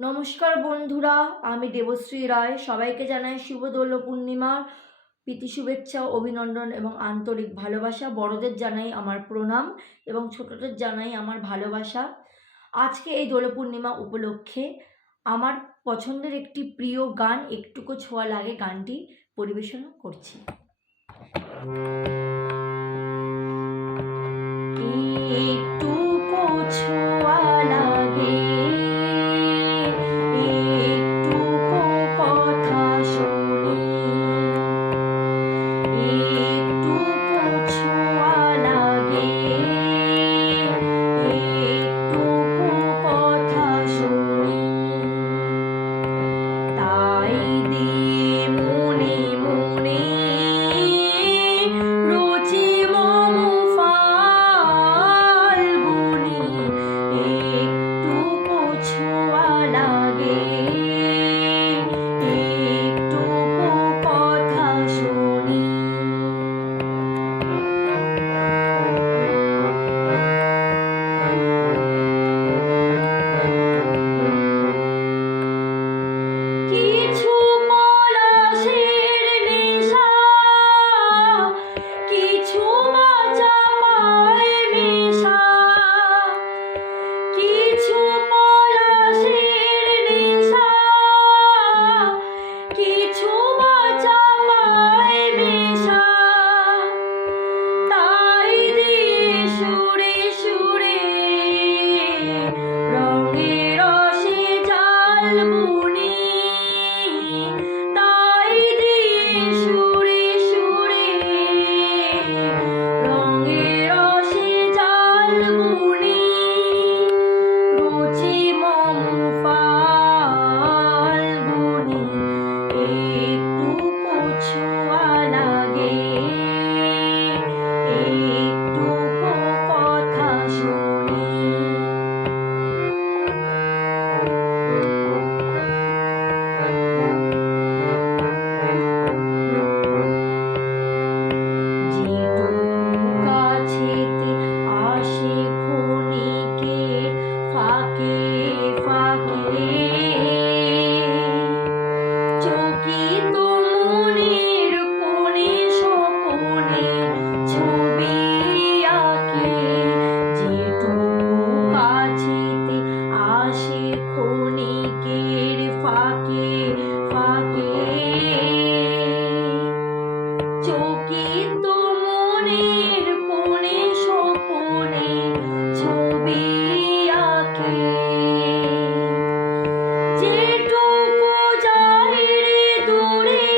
নমস্কার বন্ধুরা, আমি দেবশ্রী রায়। সবাইকে জানাই শুভ দোল পূর্ণিমার প্রীতি শুভেচ্ছা, অভিনন্দন এবং আন্তরিক ভালোবাসা। বড়দের জানাই আমার প্রণাম এবং ছোটদের জানাই আমার ভালোবাসা। আজকে এই দোল পূর্ণিমা উপলক্ষে আমার পছন্দের একটি প্রিয় গান একটুকু ছোঁয়া লাগে গানটি পরিবেশন করছি। একটুকু ছোঁয়া লাগে, একটুকু কথা শুনি, একটুকু ছোঁয়া লাগে, একটুকু কথা শুনি, তাই দিয়ে মনে মনে রোজে মম ফাল্গুনি, একটুকু ছোঁয়া লাগে, একটুকু কথা শুনি। কিছু পলাশের নেশা, কিছু বা চাপায় মেশা, কিছু পলাশের নেশা, কিছু বা চাপায় মেশা, তাই দিয়ে সুরে সুরে রঙের রসে জাল বুনি, তাই দিয়ে সুরে সুরে রঙের রসে জাল বুনি, রুচি মম ফাল্গুনি, একটুকু ছোঁয়া লাগে, একটুকু কথা শুনি। যেটুকু কাছেতে আসে ক্ষণিকের ফাঁকে ফাঁকে, চকিত মনের কোণে স্বপনে ছবি আঁকে, যেটুকু কাছেতে আসে ক্ষণিকের ফাঁকে ফাঁকে, চকিত মনের কোণে স্বপনে ছবি আঁকে, যেটুকু যায় রে দূরে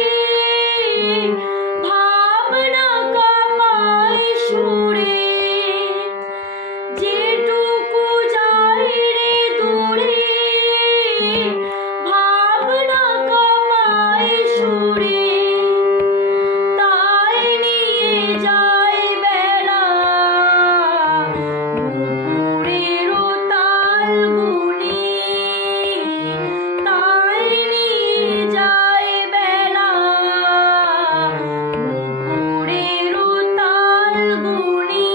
ভাবনা কামাই সুরে, যেটুকু যায় রে দূরে ভাবনা কামাই সুরে, তাই নিয়ে যায় বেলা নুপুরেরও তাল বুনি, তাই নিয়ে যায় বেলা নুপুরেরও তাল বুনি,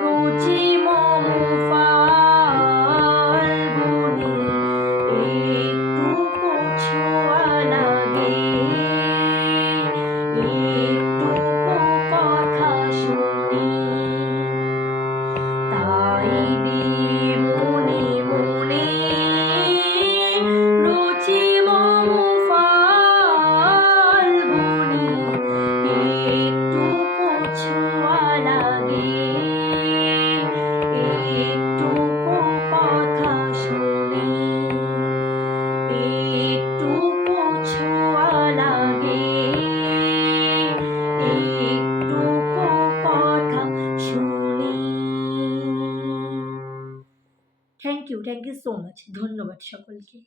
রুচি মম ফাল্গুনি, একটুকু ছোঁয়া লাগে, একটুকু কথা শুনি, তাই দিয়ে মনে মনে রুচি মম ফাল্গুনি, একটুকু ছোঁয়া লাগে, একটুকু কথা শুনি, একটুকু ছোঁয়া লাগে, একটুকু কথা শুনি। Thank you so much. ধন্যবাদ সকলকে।